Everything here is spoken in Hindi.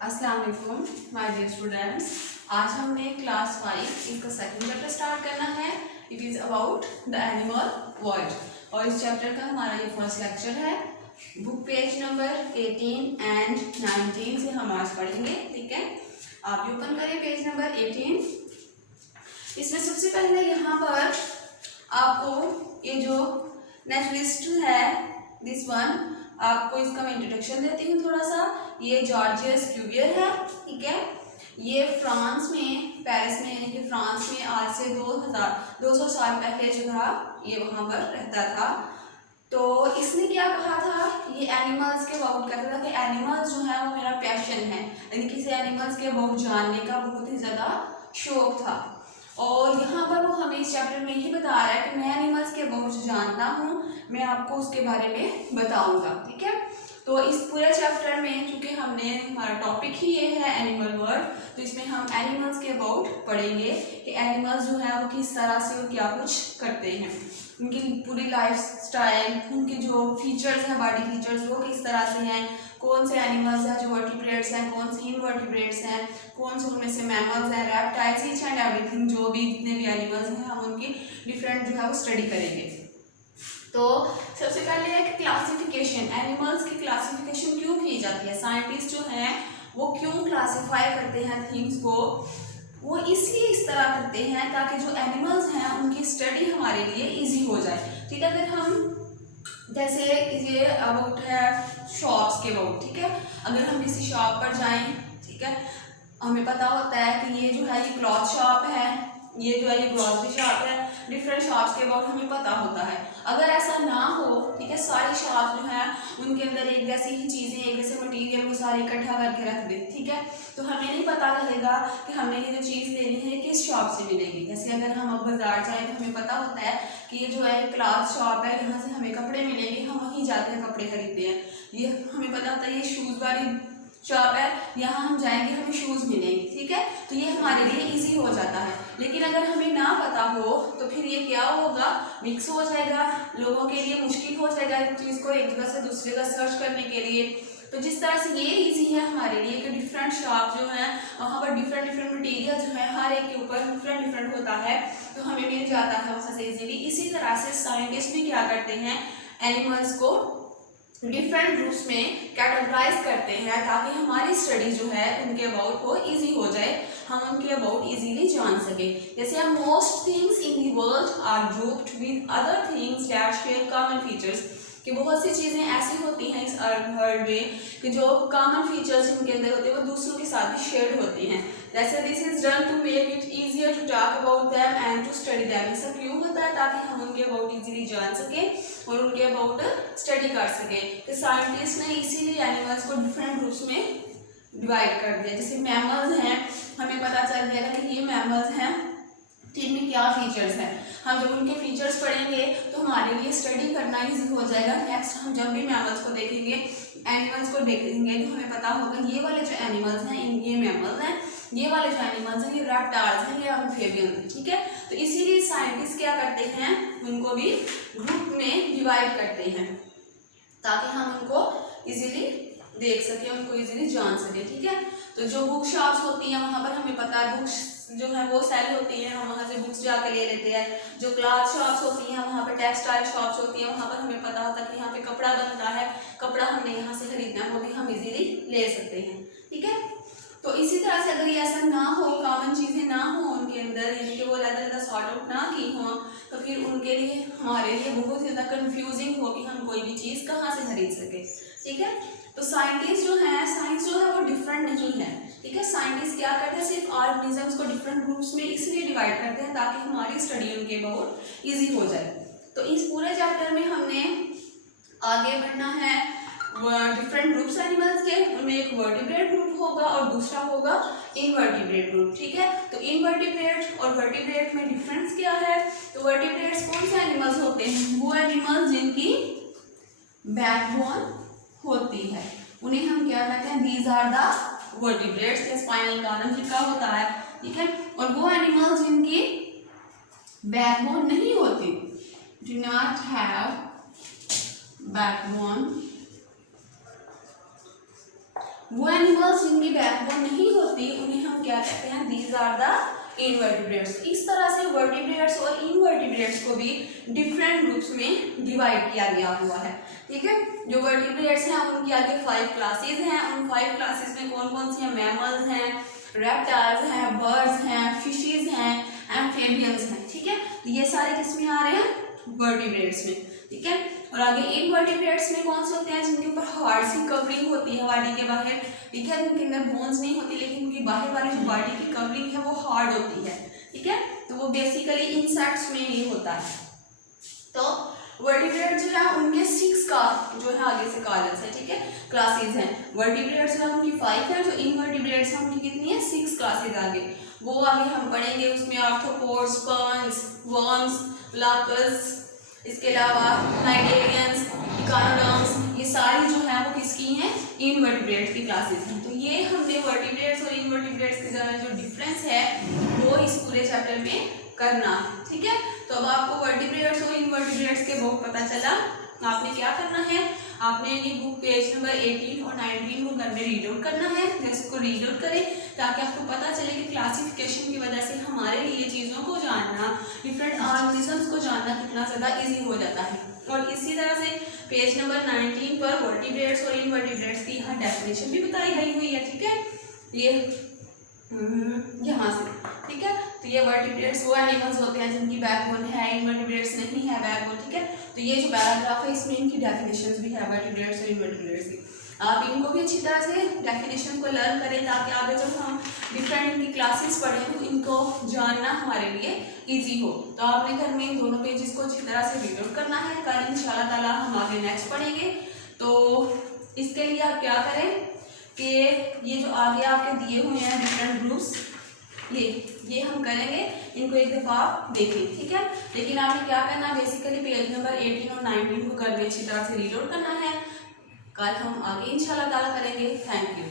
अस्सलाम वालेकुम माय डियर स्टूडेंट्स। आज हमने क्लास 5 इसका सेकंड चैप्टर स्टार्ट करना है। It is about the animal world और इस चैप्टर का हमारा ये फर्स्ट लेक्चर है। बुक पेज नंबर 18 एंड 19 से हम आज पढ़ेंगे। ठीक है, आप भी ओपन करें पेज नंबर 18। इसमें सबसे पहले यहाँ पर आपको ये जो नेचुरलिस्ट है दिस वन, आपको इसका मैं इंट्रोडक्शन देती हूँ थोड़ा सा। ये जॉर्जियस क्यूवियर है। ठीक है, ये फ्रांस में, पेरिस में, यानी कि फ्रांस में आज से 200 साल पहले जो था ये वहाँ पर रहता था। तो इसने क्या कहा था, ये एनिमल्स के अबाउट कहता था कि एनिमल्स जो है वो मेरा पैशन है, यानी कि एनिमल्स के अबाउट जानने का बहुत ही ज़्यादा शौक था। और यहाँ पर वो हमें इस चैप्टर में यही बता रहा है कि मैं एनिमल्स के अबाउट जो जानता हूँ मैं आपको उसके बारे में बताऊँगा। ठीक है, तो इस पूरे चैप्टर में चूँकि हमने हमारा टॉपिक ही ये है एनिमल वर्ल्ड, तो इसमें हम एनिमल्स के अबाउट पढ़ेंगे कि एनिमल्स जो है वो किस तरह से और क्या कुछ करते हैं, उनकी पूरी लाइफ स्टाइल, उनके जो फीचर्स हैं, बॉडी फीचर्स वो किस तरह से हैं, कौन से एनिमल्स हैं जो वर्टिब्रेट्स हैं, कौन से इनवर्टिब्रेट्स हैं, कौन से उनमें से मैमल्स हैं, रेप्टाइल्स, ईच एंड एवरीथिंग, जो भी जितने भी एनिमल्स हैं हम उनकी डिफरेंट जो है वो स्टडी करेंगे। तो सबसे पहले एक क्लासिफिकेशन, एनिमल्स की क्लासिफिकेशन क्यों की जाती है, साइंटिस्ट जो हैं वो क्यों क्लासीफाई करते हैं थिंग्स को, वो इसलिए इस तरह करते हैं ताकि जो एनिमल्स हैं उनकी स्टडी हमारे लिए इजी हो जाए। ठीक है, अगर हम जैसे ये अबाउट है शॉप्स के अबाउट, ठीक है, अगर हम किसी शॉप पर जाएं, ठीक है, हमें पता होता है कि ये जो है ये क्लॉथ शॉप है, ये जो है ये ग्रोसरी शॉप है, डिफरेंट शॉप्स के अबाउट हमें पता होता है। अगर ऐसा ना हो, ठीक है, सारी शॉप जो है उनके अंदर एक जैसी ही चीज़ें, एक जैसे मटेरियल को सारे इकट्ठा करके रख दे, ठीक है, तो हमें नहीं पता लगेगा कि हमने ये जो चीज़ लेनी है किस शॉप से मिलेगी। जैसे अगर हम अब बाजार जाएँ तो हमें पता होता है कि ये जो है क्लॉथ शॉप है, यहाँ से हमें कपड़े मिलेंगे, हम वहीं जाते हैं कपड़े खरीदते हैं। ये हमें पता होता है ये शूज़ वाली शॉप है, यहाँ हम जाएंगे हमें शूज़ मिलेंगे। ठीक है, तो ये हमारे लिए इजी हो जाता है। लेकिन अगर हमें ना पता हो तो फिर ये क्या होगा, मिक्स हो जाएगा, लोगों के लिए मुश्किल हो जाएगा एक चीज़ को एक जगह से दूसरी जगह सर्च करने के लिए। तो जिस तरह से ये इजी है हमारे लिए कि डिफरेंट शॉप जो है वहाँ पर डिफरेंट मटीरियल जो है हर एक के ऊपर डिफरेंट होता है, तो हमें मिल जाता है वहाँ से इजीली। इसी तरह से साइंटिस्ट भी क्या करते हैं, एनिमल्स को डिफरेंट ग्रुप्स में कैटेगराइज करते हैं ताकि हमारी स्टडी जो है उनके अबाउट वो इजी हो जाए, हम उनके अबाउट इजीली जान सके। जैसे most things in the world are grouped with other things that share common features, कि बहुत सी चीज़ें ऐसी होती हैं इस वर्ल्ड में कि जो कॉमन फीचर्स इनके अंदर होते हैं वो दूसरों के साथ भी शेयर होती हैं। जैसे this is done to make it easier to talk about them and to study them. ऐसा क्यों होता है, ताकि हम उनके अबाउट इजीली जान सकें और उनके अबाउट स्टडी कर सकें। तो साइंटिस्ट ने इसीलिए एनिमल्स को डिफरेंट ग्रुप्स में डिवाइड कर दिया। जैसे मैमल्स हैं, हमें पता चल जाएगा कि ये मैमल्स हैं, इनमें क्या फीचर्स हैं। हम जब उनके फीचर्स पढ़ेंगे तो हमारे लिए स्टडी करना इजी हो जाएगा। नेक्स्ट हम जब भी मैमल्स को देखेंगे, एनिमल्स को देखेंगे, तो हमें पता होगा ये वाले जो एनिमल्स हैं ये मैमल्स हैं, ये वाले जो एनिमल्स हैं ये रेप्टाइल्स हैं, ये एम्फिबियंस हैं। ठीक है, तो इसीलिए साइंटिस्ट क्या करते हैं, उनको भी ग्रुप में डिवाइड करते हैं ताकि हम उनको इजीली देख सके, उनको इजीली जान सके। ठीक है, तो जो बुक शॉप्स होती हैं वहाँ पर हमें पता है बुक्स जो है वो सेल होती हैं, हम वहाँ से बुक्स जाके ले लेते हैं। जो क्लॉथ शॉप्स होती हैं वहाँ पर, टेक्सटाइल शॉप्स होती हैं वहाँ पर हमें पता होता है कि यहाँ पे कपड़ा बनता है, कपड़ा हमने यहाँ से खरीदना है, वो भी हम इजीली ले सकते हैं। ठीक है, तो इसी तरह से अगर ये ऐसा ना हो, कॉमन चीज़ें ना हो उनके अंदर, यानी कि वो ज़्यादा सॉर्ट आउट ना की हों, तो फिर उनके लिए हमारे लिए बहुत ज़्यादा कंफ्यूजिंग हो कि हम कोई भी चीज़ कहाँ से खरीद सके। ठीक है, तो साइंटिस्ट जो है, साइंस जो है वो डिफरेंट नहीं है। ठीक है, साइंटिस्ट क्या करते हैं, सिर्फ ऑर्गेनिजम्स को डिफरेंट ग्रुप्स में इसलिए डिवाइड करते हैं ताकि हमारी स्टडी उनके बहुत इजी हो जाए। तो इस पूरे चैप्टर में हमने आगे बढ़ना है डिफरेंट ग्रुप्स एनिमल्स के, उनमें एक वर्टिब्रेट ग्रुप होगा और दूसरा होगा इनवर्टिब्रेट ग्रुप। ठीक है, तो इनवर्टिब्रेट और वर्टिब्रेट में डिफरेंस क्या है, तो वर्टिब्रेट्स कौन से एनिमल्स होते हैं, वो एनिमल्स जिनकी बैकबोन होती है, उन्हें हम क्या कहते हैं, these are the vertebrates, spinal column जिनका होता है। ठीक है, और वो एनिमल्स जिनकी बैकबोन नहीं होती, डू नॉट हैव बैकबोन, वो एनिमल्स जिनकी बैकबोन नहीं होती उन्हें हम क्या कहते हैं, दीज आर द इनवर्टिब्रेट्स। इस तरह से वर्टिब्रेट्स और इनवर्टिब्रेट्स को भी डिफरेंट ग्रुप्स में डिवाइड किया गया हुआ है। ठीक है, जो वर्टिब्रेट्स हैं उनकी आगे 5 क्लासेस हैं। उन 5 क्लासेस में कौन कौन सी हैं, मैमल्स हैं, रेप्टाइल्स हैं, बर्ड्स हैं, फिशेज हैं, एम्फिबियंस हैं। ठीक है, तो ये सारे किस में आ रहे हैं, वर्टिब्रेट्स में। ठीक है, और आगे इनवर्टिब्रेट्स में कौन से होते हैं, जिनके ऊपर हार्ड सी कवरिंग होती है बॉडी के बाहर। ठीक है, जिनके अंदर बोन्स नहीं होती लेकिन उनकी बाहर वाली जो बॉडी की कवरिंग है वो हार्ड होती है। ठीक है, तो वो बेसिकली इंसेक्ट्स में ये होता है। तो वर्टिब्रेट जो है उनके 6 का जो है आगे से कॉलम्स है। ठीक है, क्लासेस हैं। वर्टिब्रेट्स जो है उनकी 5 है, जो इनवर्टिब्रेट्स हैं उनकी कितनी है, 6 क्लासेस आगे। वो आगे हम पढ़ेंगे, उसमें आर्थ्रोपोड्स, स्पर्म्स, वर्म्स, लाकस, इसके अलावा नाइटेरियंस, इकानोडर्म्स, ये सारी जो है वो किसकी हैं, इनवर्टिब्रेट्स की क्लासेस हैं। तो ये हमने वर्टिब्रेट्स और इनवर्टिब्रेट्स के दरमियान जो डिफरेंस है वो इस पूरे चैप्टर में करना है। ठीक है, तो अब आपको वर्टिब्रेट्स और इनवर्टिब्रेट्स के बहुत पता चला। आपने क्या करना है, आपने ये बुक पेज नंबर 18 और 19 को घर में रीड आउट करना है। जैसे को रीड आउट करें ताकि आपको पता चले कि क्लासिफिकेशन की वजह से हमारे लिए चीज़ों को जानना, डिफरेंट ऑर्गेनिजम्स को जानना कितना ज़्यादा ईजी हो जाता है। और इसी तरह से पेज नंबर 19 पर वर्टिब्रेट्स और इनवर्टिब्रेट्स की यहाँ डेफिनेशन भी बताई गई हुई है। ठीक है, ये यहाँ से। ठीक है, तो ये वर्टिब्रेट्स वो एनिमल्स होते हैं जिनकी बैकबोन है, इनवर्टिब्रेट्स नहीं है बैकबोन। ठीक है, तो ये जो पैराग्राफ है इसमें इनकी डेफिनेशंस भी है वर्टिब्रेट्स और इनवर्टिब्रेट्स की। आप इनको भी अच्छी तरह से डेफिनेशन को लर्न करें ताकि आगे जब हम डिफरेंट इनकी क्लासेस पढ़ें तो इनको जानना हमारे लिए इजी हो। तो आपने घर में इन दोनों पेजेस को अच्छी तरह से रीड आउट करना है। कल इंशाल्लाह ताला हम आगे नेक्स्ट पढ़ेंगे। तो इसके लिए आप क्या करें कि ये जो आगे आपके दिए हुए हैं डिफरेंट ग्रुप्स, ये हम करेंगे, इनको एक दफ़ा आप देखें। ठीक है, लेकिन आपने क्या करना, बेसिकली पेज नंबर 18 और 19 को घर में अच्छी तरह से रीड आउट करना है। कल हम आगे इंशाल्लाह ताला करेंगे। Thank you.